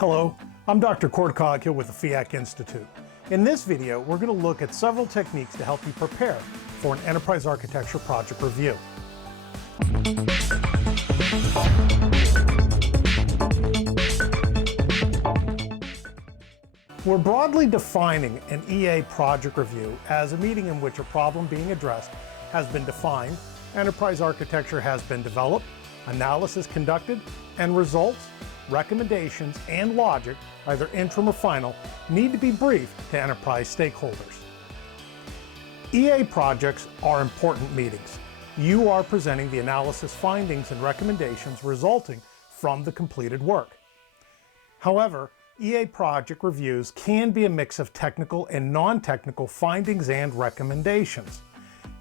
Hello, I'm Dr. Cord Coghill with the FIAC Institute. In this video, we're going to look at several techniques to help you prepare for an enterprise architecture project review. We're broadly defining an EA project review as a meeting in which a problem being addressed has been defined, enterprise architecture has been developed, analysis conducted, and results, recommendations, and logic, either interim or final, need to be briefed to enterprise stakeholders. EA projects are important meetings. You are presenting the analysis findings and recommendations resulting from the completed work. However, EA project reviews can be a mix of technical and non-technical findings and recommendations.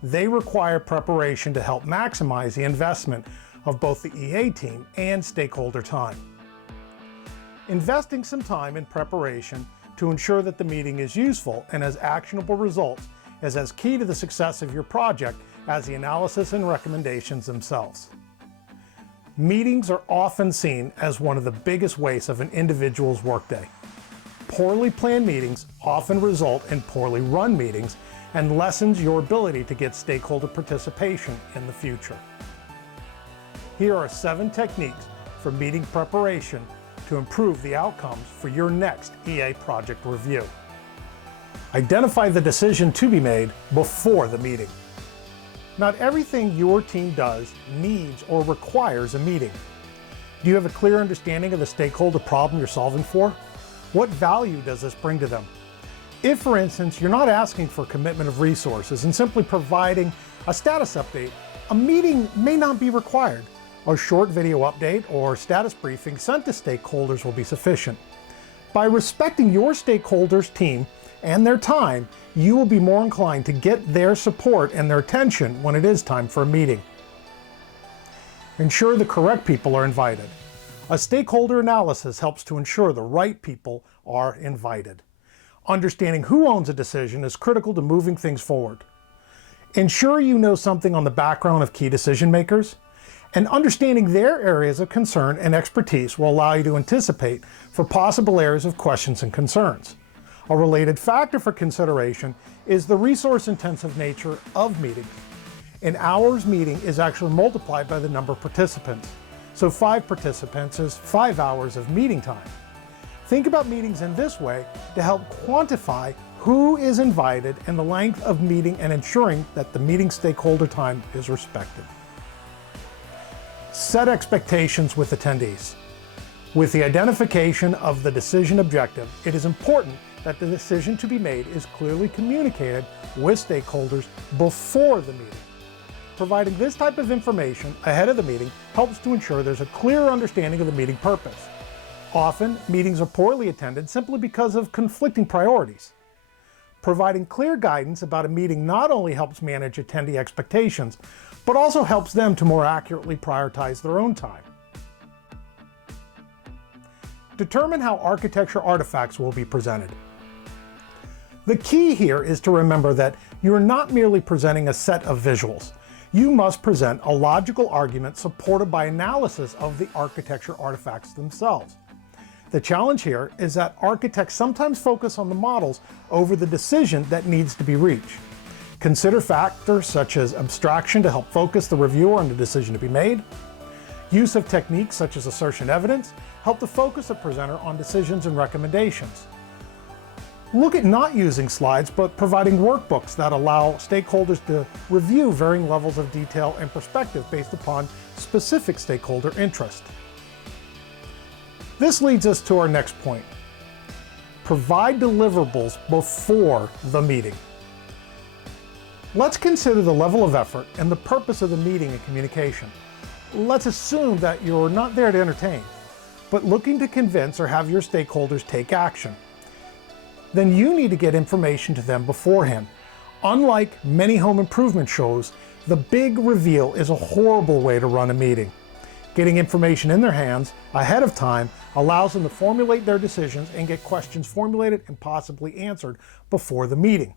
They require preparation to help maximize the investment of both the EA team and stakeholder time. Investing some time in preparation to ensure that the meeting is useful and has actionable results is as key to the success of your project as the analysis and recommendations themselves. Meetings are often seen as one of the biggest wastes of an individual's workday. Poorly planned meetings often result in poorly run meetings and lessens your ability to get stakeholder participation in the future. Here are 7 techniques for meeting preparation to improve the outcomes for your next EA project review. Identify the decision to be made before the meeting. Not everything your team does needs or requires a meeting. Do you have a clear understanding of the stakeholder problem you're solving for? What value does this bring to them? If, for instance, you're not asking for commitment of resources and simply providing a status update, a meeting may not be required. A short video update or status briefing sent to stakeholders will be sufficient. By respecting your stakeholders' team and their time, you will be more inclined to get their support and their attention when it is time for a meeting. Ensure the correct people are invited. A stakeholder analysis helps to ensure the right people are invited. Understanding who owns a decision is critical to moving things forward. Ensure you know something on the background of key decision makers, and understanding their areas of concern and expertise will allow you to anticipate for possible areas of questions and concerns. A related factor for consideration is the resource-intensive nature of meetings. An hour's meeting is actually multiplied by the number of participants. So 5 participants is 5 hours of meeting time. Think about meetings in this way to help quantify who is invited and the length of meeting and ensuring that the meeting stakeholder time is respected. Set expectations with attendees. With the identification of the decision objective, it is important that the decision to be made is clearly communicated with stakeholders before the meeting. Providing this type of information ahead of the meeting helps to ensure there's a clear understanding of the meeting purpose. Often, meetings are poorly attended simply because of conflicting priorities. Providing clear guidance about a meeting not only helps manage attendee expectations, but also helps them to more accurately prioritize their own time. Determine how architecture artifacts will be presented. The key here is to remember that you're not merely presenting a set of visuals. You must present a logical argument supported by analysis of the architecture artifacts themselves. The challenge here is that architects sometimes focus on the models over the decision that needs to be reached. Consider factors such as abstraction to help focus the reviewer on the decision to be made. Use of techniques such as assertion evidence help to focus the presenter on decisions and recommendations. Look at not using slides, but providing workbooks that allow stakeholders to review varying levels of detail and perspective based upon specific stakeholder interest. This leads us to our next point. Provide deliverables before the meeting. Let's consider the level of effort and the purpose of the meeting and communication. Let's assume that you're not there to entertain, but looking to convince or have your stakeholders take action. Then you need to get information to them beforehand. Unlike many home improvement shows, the big reveal is a horrible way to run a meeting. Getting information in their hands ahead of time allows them to formulate their decisions and get questions formulated and possibly answered before the meeting.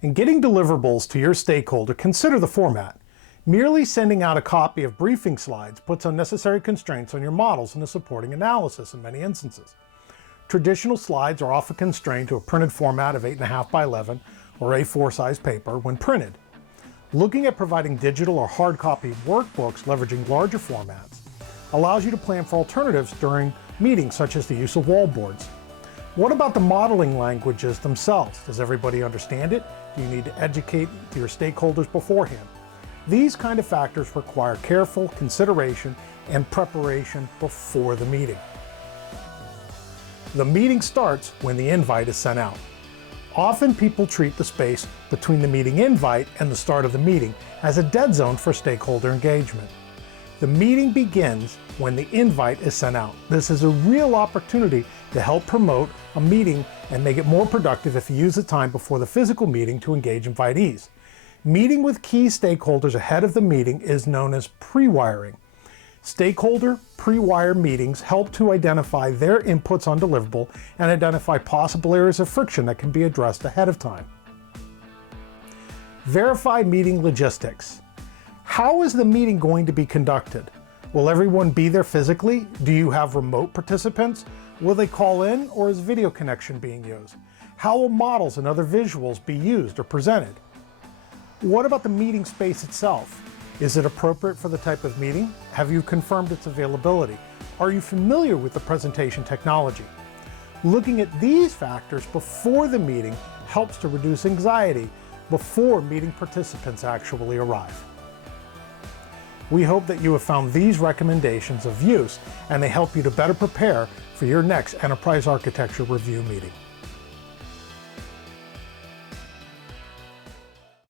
In getting deliverables to your stakeholder, consider the format. Merely sending out a copy of briefing slides puts unnecessary constraints on your models and the supporting analysis in many instances. Traditional slides are often constrained to a printed format of 8.5 by 11 or A4 size paper when printed. Looking at providing digital or hard copy workbooks leveraging larger formats allows you to plan for alternatives during meetings, such as the use of wallboards. What about the modeling languages themselves? Does everybody understand it? Do you need to educate your stakeholders beforehand? These kind of factors require careful consideration and preparation before the meeting. The meeting starts when the invite is sent out. Often people treat the space between the meeting invite and the start of the meeting as a dead zone for stakeholder engagement. The meeting begins when the invite is sent out. This is a real opportunity to help promote a meeting and make it more productive if you use the time before the physical meeting to engage invitees. Meeting with key stakeholders ahead of the meeting is known as prewiring. Stakeholder pre-wire meetings help to identify their inputs on deliverable and identify possible areas of friction that can be addressed ahead of time. Verify meeting logistics. How is the meeting going to be conducted? Will everyone be there physically? Do you have remote participants? Will they call in, or is video connection being used? How will models and other visuals be used or presented? What about the meeting space itself? Is it appropriate for the type of meeting? Have you confirmed its availability? Are you familiar with the presentation technology? Looking at these factors before the meeting helps to reduce anxiety before meeting participants actually arrive. We hope that you have found these recommendations of use and they help you to better prepare for your next enterprise architecture review meeting.